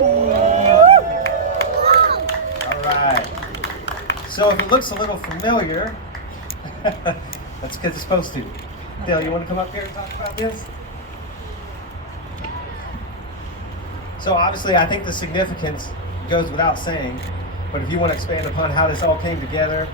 All right. So if it looks a little familiar, that's because it's supposed to. Dale, you want to come up here and talk about this? So obviously, I think the significance goes without saying, but if you want to expand upon how this all came together,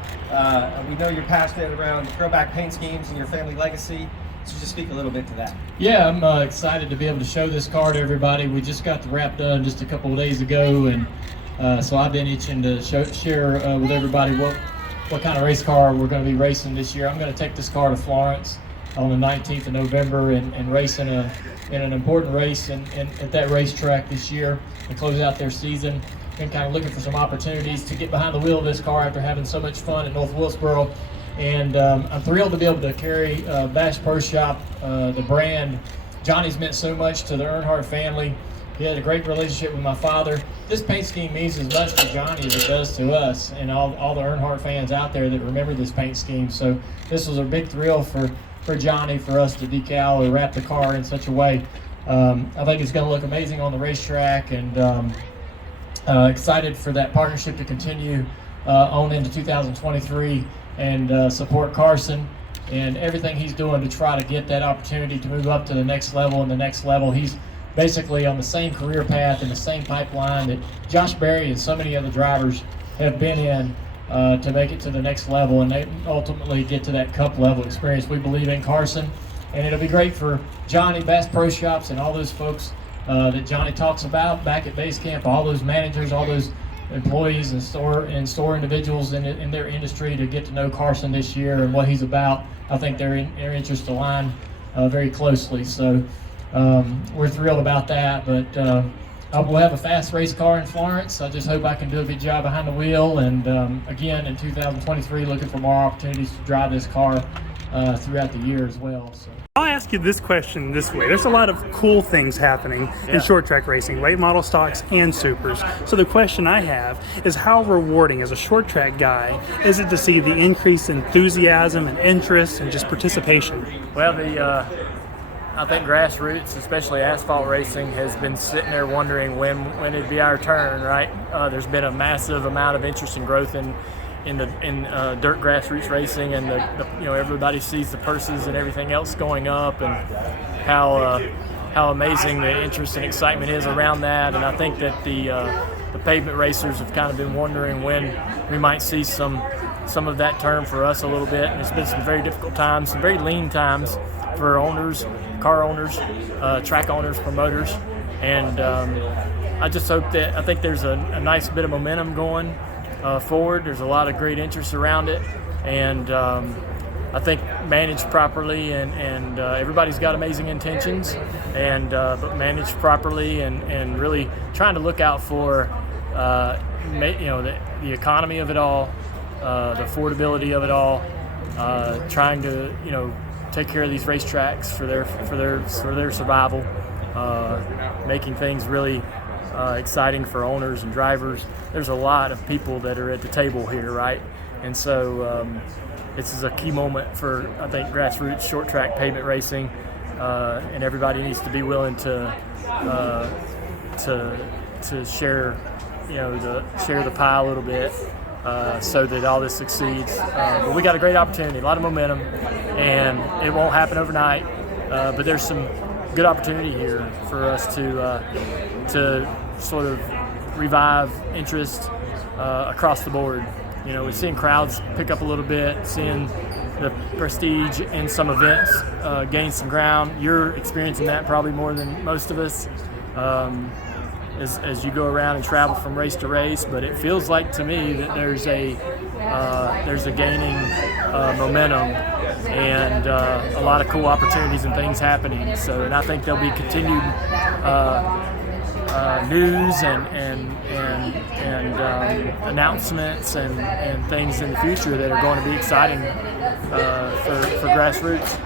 we know you're passionate around throwback paint schemes and your family legacy, so just speak a little bit to that. Yeah, I'm excited to be able to show this car to everybody. We just got the wrap done just a couple of days ago, and so I've been itching to share with everybody what kind of race car we're going to be racing this year. I'm going to take this car to Florence on the 19th of November and race in an important race at that racetrack this year to close out their season. Been kind of looking for some opportunities to get behind the wheel of this car after having so much fun at North Wilkesboro. And I'm thrilled to be able to carry Bass Pro Shop, the brand. Johnny's meant so much to the Earnhardt family. He had a great relationship with my father. This paint scheme means as much to Johnny as it does to us and all the Earnhardt fans out there that remember this paint scheme. So this was a big thrill for Johnny, for us to decal or wrap the car in such a way. I think it's going to look amazing on the racetrack, and excited for that partnership to continue on into 2023 and support Carson and everything he's doing to try to get that opportunity to move up to the next level and the next level. He's basically on the same career path and the same pipeline that Josh Berry and so many other drivers have been in to make it to the next level and they ultimately get to that cup level experience. We believe in Carson, and it'll be great for Johnny, Bass Pro Shops, and all those folks that Johnny talks about back at base camp, all those managers, all those employees and store individuals in their industry to get to know Carson this year and what he's about. I think their interests align very closely. So we're thrilled about that, but we'll have a fast race car in Florence. I just hope I can do a good job behind the wheel, and again in 2023 looking for more opportunities to drive this car throughout the year as well. So. I'll ask you this question this way. There's a lot of cool things happening in short track racing, late model stocks and supers. So the question I have is, how rewarding as a short track guy is it to see the increased enthusiasm and interest and just participation? Well, I think grassroots, especially asphalt racing, has been sitting there wondering when it'd be our turn, right? There's been a massive amount of interest and growth in dirt grassroots racing, and everybody sees the purses and everything else going up, and how amazing the interest and excitement is around that. And I think that the pavement racers have kind of been wondering when we might see some of that turn for us a little bit. And it's been some very difficult times, some very lean times for owners, car owners, track owners, promoters, and I just hope that I think there's a nice bit of momentum going forward. There's a lot of great interest around it, and I think managed properly, and everybody's got amazing intentions, and but managed properly and really trying to look out for the economy of it all, the affordability of it all, trying to take care of these racetracks for their survival, making things really exciting for owners and drivers. There's a lot of people that are at the table here, right? And so this is a key moment for, I think, grassroots short track pavement racing, and everybody needs to be willing to share, share the pie a little bit, so that all this succeeds. But we got a great opportunity, a lot of momentum, and it won't happen overnight. But there's some good opportunity here for us to sort of revive interest across the board. We're seeing crowds pick up a little bit, seeing the prestige in some events gain some ground. You're experiencing that probably more than most of us as you go around and travel from race to race. But it feels like to me that there's a gaining momentum and a lot of cool opportunities and things happening. So, and I think there'll be continued news and announcements and things in the future that are going to be exciting for grassroots.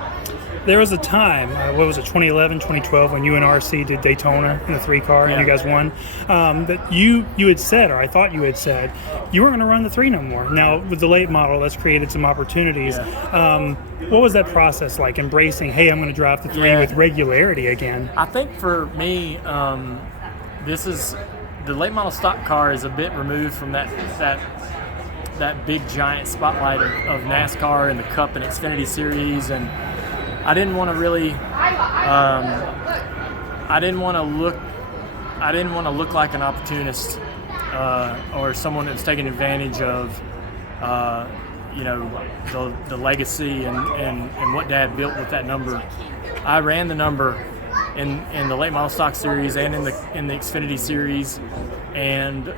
There was a time, 2011, 2012, when you and RC did Daytona in the 3-car, and you guys won, that you had said, or I thought you had said, you weren't going to run the 3 no more. Now, with the late model, that's created some opportunities. Yeah. What was that process like, embracing, hey, I'm going to drive the 3 with regularity again? I think for me, this is the late model stock car is a bit removed from that big giant spotlight of NASCAR and the Cup and Xfinity series, and I didn't want to really I didn't want to look like an opportunist or someone that's taking advantage of the legacy and what Dad built with that number. I ran the number in the late model stock series and in the Xfinity series, and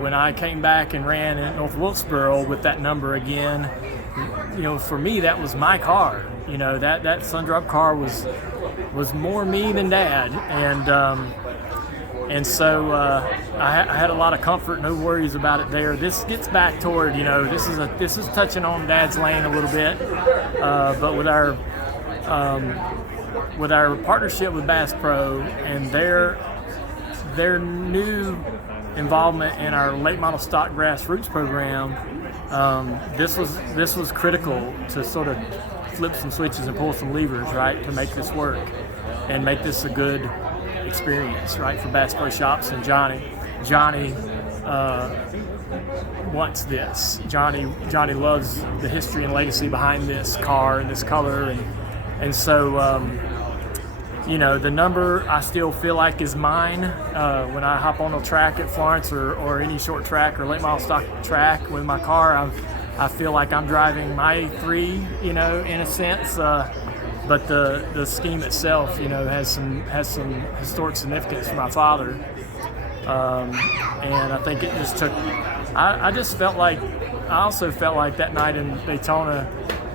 when I came back and ran at North Wilkesboro with that number again, for me that was my car. That Sundrop car was more me than Dad, and so I had a lot of comfort, no worries about it there. This gets back toward, this is touching on Dad's lane a little bit, but with our partnership with Bass Pro and their new involvement in our late model stock grassroots program, this was critical to sort of flip some switches and pull some levers, right, to make this work and make this a good experience, right, for Bass Pro Shops. And Johnny wants this. Johnny loves the history and legacy behind this car and this color, and so the number I still feel like is mine. When I hop on the track at Florence or any short track or late model stock track with my car, I feel like I'm driving my 3, in a sense. But the scheme itself, has some historic significance for my father. And I think it just took. I also felt like that night in Daytona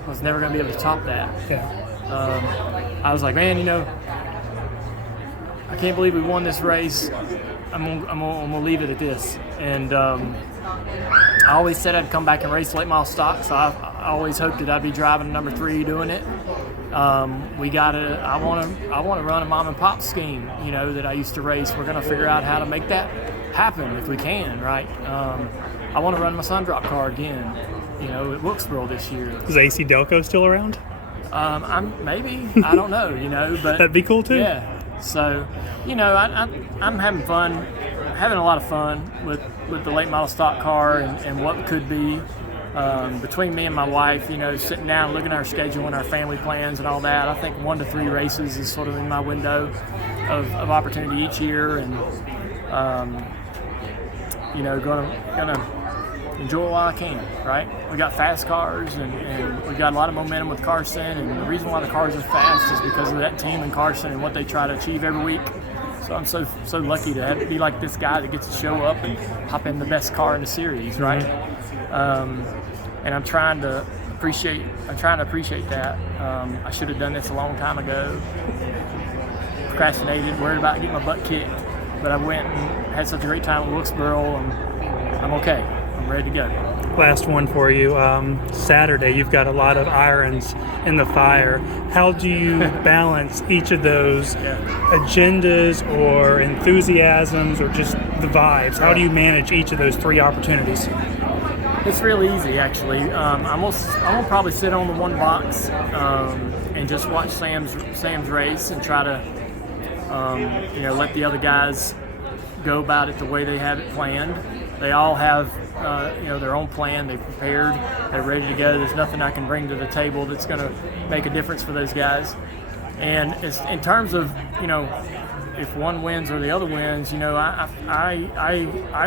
I was never going to be able to top that. Yeah. I was like, man, I can't believe we won this race. I'm gonna leave it at this. And I always said I'd come back and race late model stock, so I always hoped that I'd be driving number 3 doing it. I want to run a mom and pop scheme, that I used to race. We're gonna figure out how to make that happen if we can, right? I want to run my Sundrop car again, at Wilkesboro this year. Is AC Delco still around? I don't know, but that'd be cool too. Yeah. So, I'm having a lot of fun with the late model stock car and what could be. Between me and my wife, sitting down, looking at our schedule and our family plans and all that, I think 1 to 3 races is sort of in my window of opportunity each year, and gonna enjoy it while I can, right? We got fast cars and we got a lot of momentum with Carson, and the reason why the cars are fast is because of that team and Carson and what they try to achieve every week. So I'm so lucky to be like this guy that gets to show up and hop in the best car in the series, right? And I'm trying to appreciate that. I should have done this a long time ago. Procrastinated, worried about getting my butt kicked, but I went and had such a great time at Wilkesboro, and I'm okay. I'm ready to go. Last one for you. Saturday, you've got a lot of irons in the fire. How do you balance each of those agendas or enthusiasms or just the vibes? How do you manage each of those 3 opportunities? It's really easy, actually. I'm gonna probably sit on the one box and just watch Sam's race and try to let the other guys go about it the way they have it planned. They all have their own plan. They've prepared. They're ready to go. There's nothing I can bring to the table that's going to make a difference for those guys. And it's, in terms of if one wins or the other wins, I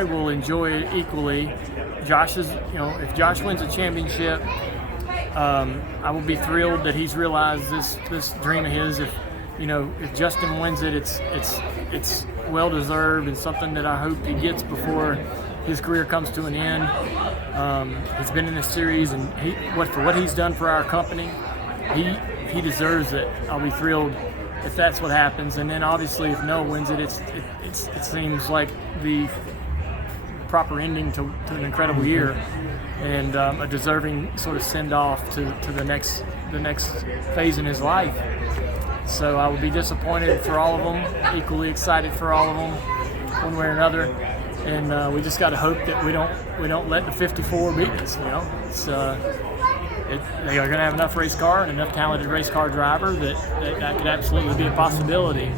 will enjoy it equally. If Josh wins a championship, I will be thrilled that he's realized this dream of his. If Justin wins it, it's well deserved and something that I hope he gets before his career comes to an end. He's been in this series, and for what he's done for our company, he deserves it. I'll be thrilled if that's what happens. And then obviously if Noah wins it, it seems like the proper ending to an incredible year, and a deserving sort of send off to the next phase in his life. So I would be disappointed for all of them, equally excited for all of them, one way or another. And we just got to hope that we don't let the 54 beat us. They are going to have enough race car and enough talented race car driver that could absolutely be a possibility.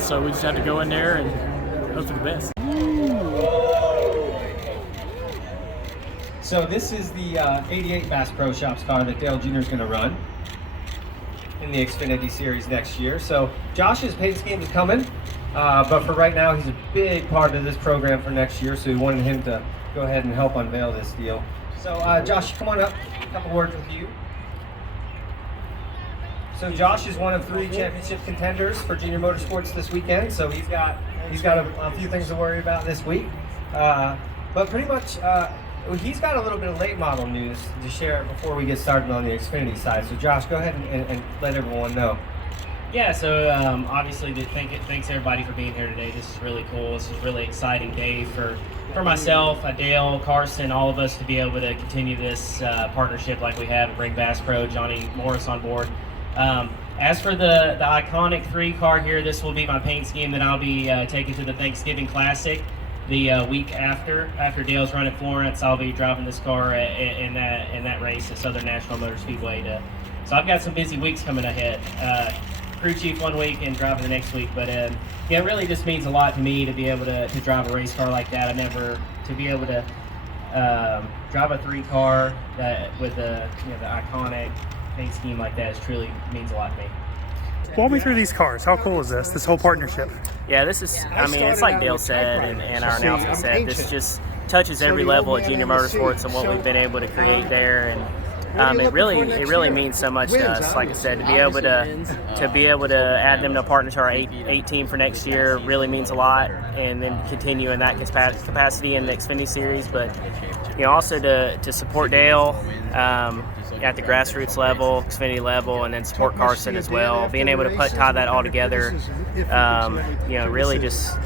months, so we just had to go in there and hope for the best. So this is the 88 Bass Pro Shops car that Dale Jr. is going to run in the Xfinity Series next year. So Josh's paint scheme is coming, but for right now, he's a big part of this program for next year, so we wanted him to go ahead and help unveil this deal. So Josh, come on up, a couple words with you. So Josh is one of 3 championship contenders for Junior Motorsports this weekend, so he's got a few things to worry about this week. But pretty much, he's got a little bit of late model news to share before we get started on the Xfinity side. So Josh, go ahead and let everyone know. Yeah, so obviously thanks everybody for being here today. This is really cool. This is a really exciting day for myself, Dale, Carson, all of us to be able to continue this partnership like we have and bring Bass Pro, Johnny Morris on board. As for the iconic 3 car here, this will be my paint scheme that I'll be taking to the Thanksgiving Classic. The week after Dale's run at Florence, I'll be driving this car in that race at Southern National Motor Speedway. So I've got some busy weeks coming ahead. Crew chief one week and driving the next week, but yeah, it really just means a lot to me to be able to drive a race car like that. To be able to drive a 3 car that with the iconic paint scheme like that truly means a lot to me. Walk me through these cars. How cool is this whole partnership? Yeah, this is, I mean, it's like Dale said and our announcement said, this just touches every level of Junior Motorsports and what we've been able to create there. And it really means so much to us. Like I said, to be able to add them to partner to our 8 team for next year really means a lot, and then continue in that capacity in the Xfinity Series. But also to support Dale at the grassroots level, Xfinity level, and then support Carson as well. Being able to tie that all together, really just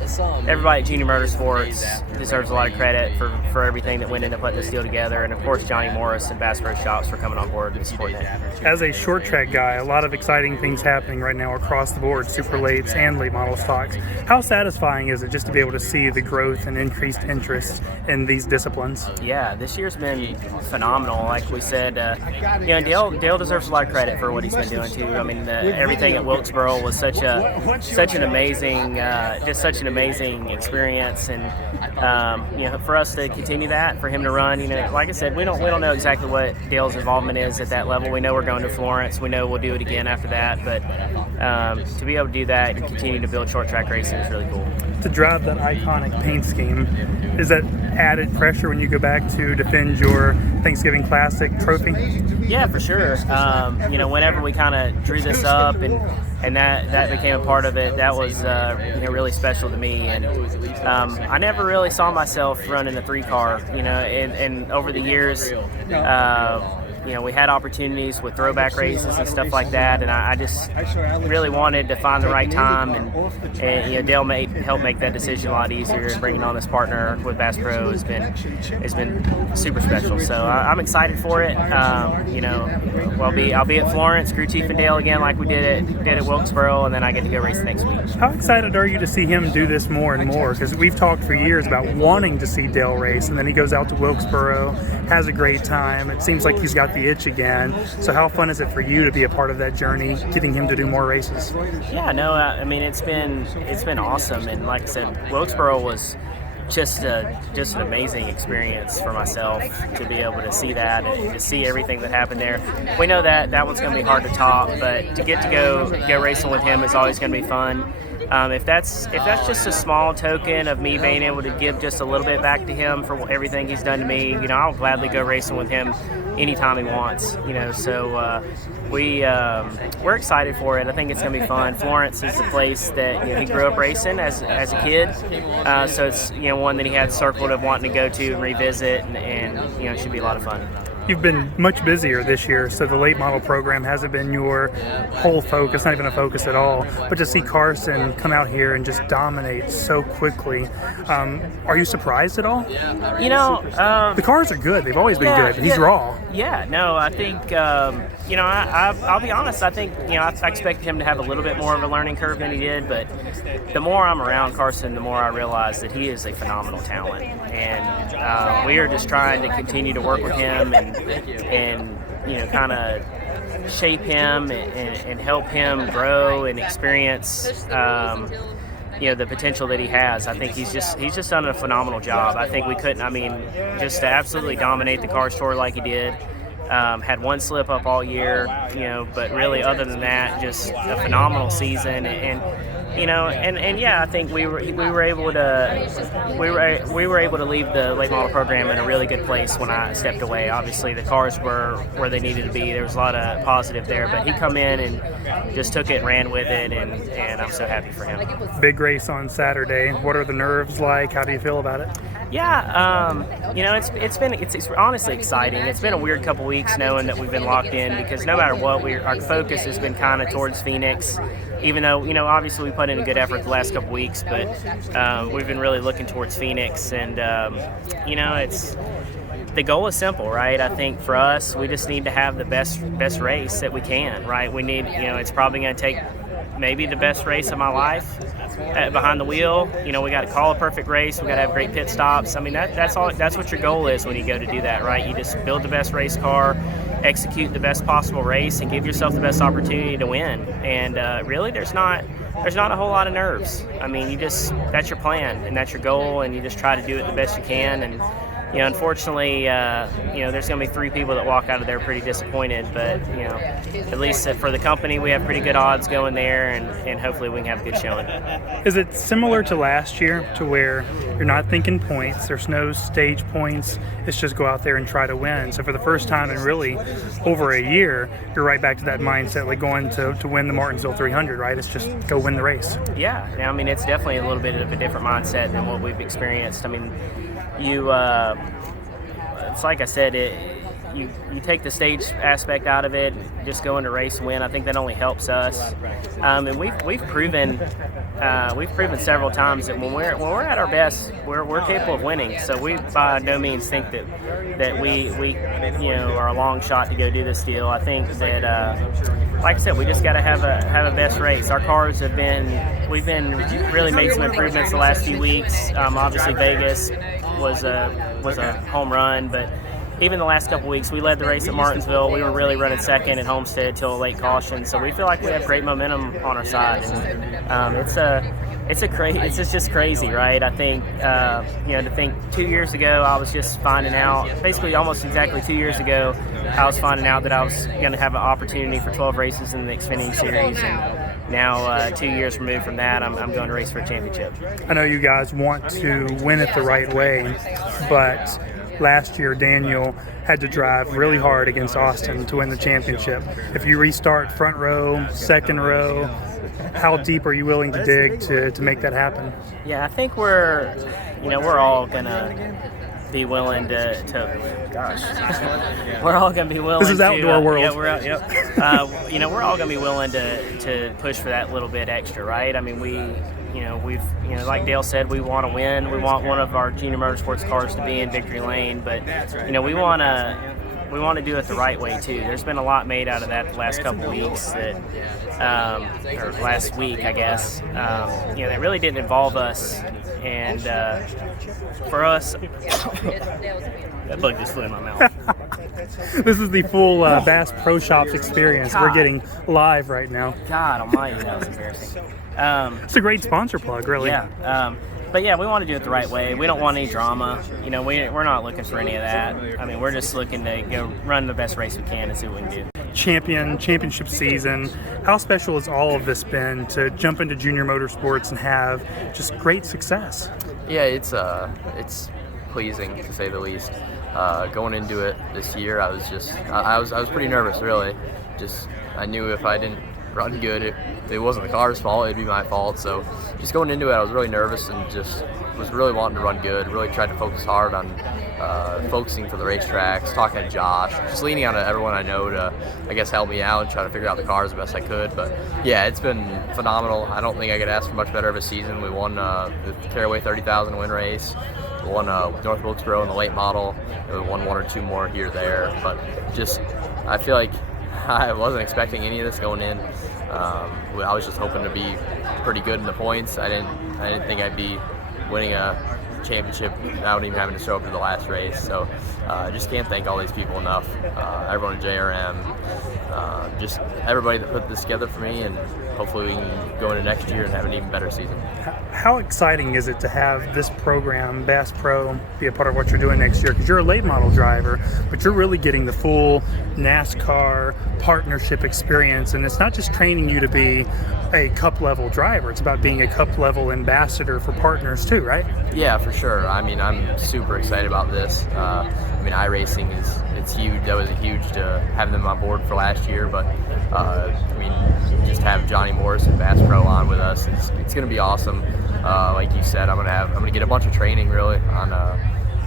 everybody at Junior Motorsports deserves a lot of credit for everything that went into putting this deal together, and of course Johnny Morris and Bass Pro Shops for coming on board and supporting it. As a short track guy, a lot of exciting things happening right now across the board, super lates and late model stocks. How satisfying is it just to be able to see the growth and increased interest in these disciplines? Yeah, this year's been phenomenal. Like we said, Dale deserves a lot of credit for what he's been doing too. I mean, everything at Wilkesboro was such an amazing experience, and for us to continue that, for him to run, like I said, we don't know exactly what Dale's involvement is at that level. We know we're going to Florence. We know we'll do it again after that, but to be able to do that and continue to build short track racing is really cool. To drive that iconic paint scheme, is that added pressure when you go back to defend your Thanksgiving Classic trophy? Yeah, for sure. Whenever we kind of drew this up and that became a part of it, that was really special to me. And I never really saw myself running a 3 car. And over the years, we had opportunities with throwback races and stuff like that, and I just really wanted to find the right time, and Dale helped make that decision a lot easier. And bringing on this partner with Bass Pro has been super special. So I'm excited for it. I'll be at Florence, crew chief and Dale again, like we did at Wilkesboro, and then I get to go race next week. How excited are you to see him do this more and more? Because we've talked for years about wanting to see Dale race, and then he goes out to Wilkesboro, has a great time. It seems like he's got the itch again. So how fun is it for you to be a part of that journey, getting him to do more races? Yeah, no, I mean, it's been awesome, and like I said, Wilkesboro was just an amazing experience for myself to be able to see that and to see everything that happened there. We know that one's going to be hard to top, but to get to go racing with him is always going to be fun. If that's just a small token of me being able to give just a little bit back to him for everything he's done to me, I'll gladly go racing with him anytime he wants. So we're excited for it. I think it's going to be fun. Florence is the place that he grew up racing as a kid, so it's one that he had circled of wanting to go to and revisit, and it should be a lot of fun. You've been much busier this year, so the late model program hasn't been your whole focus, not even a focus at all. But to see Carson come out here and just dominate so quickly, are you surprised at all? The cars are good. They've always been good. But he's raw. Yeah, no, I think, I'll be honest, I think, I expected him to have a little bit more of a learning curve than he did, but the more I'm around Carson, the more I realize that he is a phenomenal talent. And we are just trying to continue to work with him and kind of shape him and help him grow and experience the potential that he has. I think he's just done a phenomenal job. I think we couldn't, just to absolutely dominate the Cars Tour like he did. Had one slip up all year, but really other than that, just a phenomenal season. And I think we were able to leave the late model program in a really good place when I stepped away. Obviously, the cars were where they needed to be. There was a lot of positive there, but he come in and just took it and ran with it, and I'm so happy for him. Big race on Saturday. What are the nerves like? How do you feel about it? Yeah, it's honestly exciting. It's been a weird couple weeks knowing that we've been locked in, because no matter what, our focus has been kind of towards Phoenix. Even though, obviously we put in a good effort the last couple weeks, but we've been really looking towards Phoenix. And, the goal is simple, right? I think for us, we just need to have the best race that we can, right? We need, it's probably going to take maybe the best race of my life behind the wheel. We got to call a perfect race. We got to have great pit stops. That's all. That's what your goal is when you go to do that, right? You just build the best race car, execute the best possible race, and give yourself the best opportunity to win. And really, there's not a whole lot of nerves. That's your plan and that's your goal, and you just try to do it the best you can. And unfortunately, there's going to be 3 people that walk out of there pretty disappointed. But at least for the company, we have pretty good odds going there, and hopefully we can have a good showing. Is it similar to last year, to where you're not thinking points? There's no stage points. It's just go out there and try to win. So for the first time in really over a year, you're right back to that mindset, like going to win the Martinsville 300, right? It's just go win the race. Yeah, it's definitely a little bit of a different mindset than what we've experienced. It's like I said, you take the stage aspect out of it, just go into race and win. I think that only helps us. And we've proven several times that when we're at our best, we're capable of winning. So we by no means think that we are a long shot to go do this deal. I think that like I said, we just got to have a best race. Our cars we've been really made some improvements the last few weeks. Obviously Vegas was a home run, but even the last couple weeks, we led the race at Martinsville. We were really running second at Homestead till a late caution, so we feel like we have great momentum on our side. And, it's just crazy, right? I think to think 2 years ago, I was just finding out, basically almost exactly 2 years ago, I was finding out that I was going to have an opportunity for 12 races in the Xfinity Series, and now 2 years removed from that, I'm going to race for a championship. I know you guys want to win it the right way, but last year Daniel had to drive really hard against Austin to win the championship. If you restart front row, second row, how deep are you willing to dig to make that happen? Yeah, I think we're all gonna be willing to we're all gonna be willing. This is outdoor world. Yeah, we're out. Yep. We're all gonna be willing to push for that little bit extra, right? We've like Dale said, we want to win. We want one of our junior motorsports cars to be in victory lane, but we want to do it the right way too. There's been a lot made out of that the last couple weeks or last week, I guess. That really didn't involve us, and for us, that bug just flew in my mouth. This is the full Bass Pro Shops experience. God. We're getting live right now. God almighty, that was embarrassing. It's a great sponsor plug, really. Yeah. But yeah, we want to do it the right way. We don't want any drama. We're not looking for any of that. We're just looking to go run the best race we can and see what we can do. Championship season. How special has all of this been to jump into junior motorsports and have just great success? Yeah, it's pleasing to say the least. Going into it this year, I was pretty nervous, really. I knew if I didn't run good, it wasn't the car's fault, it'd be my fault. So just going into it, I was really nervous and just was really wanting to run good. Really tried to focus hard on focusing for the racetracks, talking to Josh, just leaning on everyone I know to, I guess, help me out and try to figure out the cars the best I could. But yeah, it's been phenomenal. I don't think I could ask for much better of a season. We won the Caraway 30,000 win race. We won North Wilkesboro in the late model. We won one or two more here or there. But just, I feel like I wasn't expecting any of this going in. I was just hoping to be pretty good in the points. I didn't think I'd be winning a championship without even having to show up to the last race. So just can't thank all these people enough. Everyone at JRM, just everybody that put this together for me, and hopefully we can go into next year and have an even better season. How exciting is it to have this program, Bass Pro, be a part of what you're doing next year? Because you're a late model driver, but you're really getting the full NASCAR partnership experience, and it's not just training you to be a cup level driver, it's about being a cup level ambassador for partners too, right? Yeah, for sure. I mean, I'm super excited about this. I mean, iRacing it's huge. That was huge to have them on board for last year, but I mean, just have Johnny Morris and Bass Pro on with us. It's going to be awesome. Like you said, I'm gonna get a bunch of training really on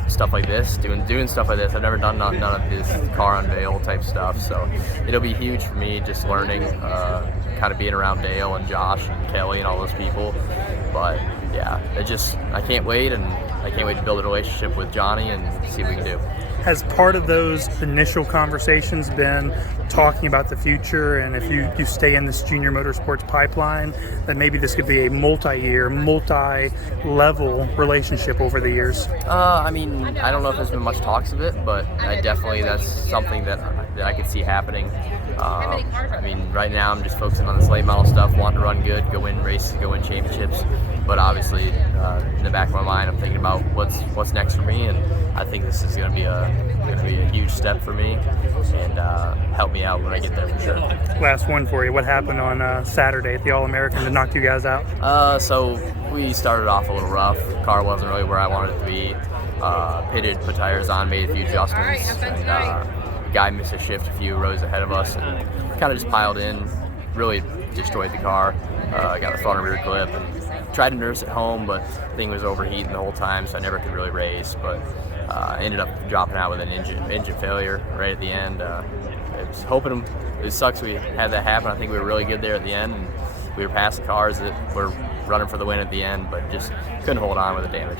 stuff like this, doing stuff like this. I've never done none of this car unveil type stuff, so it'll be huge for me just learning, kind of being around Dale and Josh and Kelly and all those people. But yeah, I can't wait, and I can't wait to build a relationship with Johnny and see what we can do. Has part of those initial conversations been talking about the future, and if you stay in this junior motorsports pipeline, that maybe this could be a multi-year, multi-level relationship over the years? I mean, I don't know if there's been much talks of it, but that's something that I could see happening. I mean, right now I'm just focusing on this late model stuff, wanting to run good, go win races, go win championships. But obviously, in the back of my mind, I'm thinking about what's next for me, and I think this is going to be a huge step for me, and help me out when I get there for sure. Last one for you. What happened on Saturday at the All-American that knocked you guys out? So we started off a little rough. The car wasn't really where I wanted it to be. Pitted, put tires on, made a few adjustments, and the guy missed a shift a few rows ahead of us, and kind of just piled in, really destroyed the car. Got the front and rear clip, and tried to nurse it home, but the thing was overheating the whole time, so I never could really race. But ended up dropping out with an engine failure right at the end. It's hoping it sucks we had that happen. I think we were really good there at the end, and we were passing cars that were running for the win at the end, but just couldn't hold on with the damage.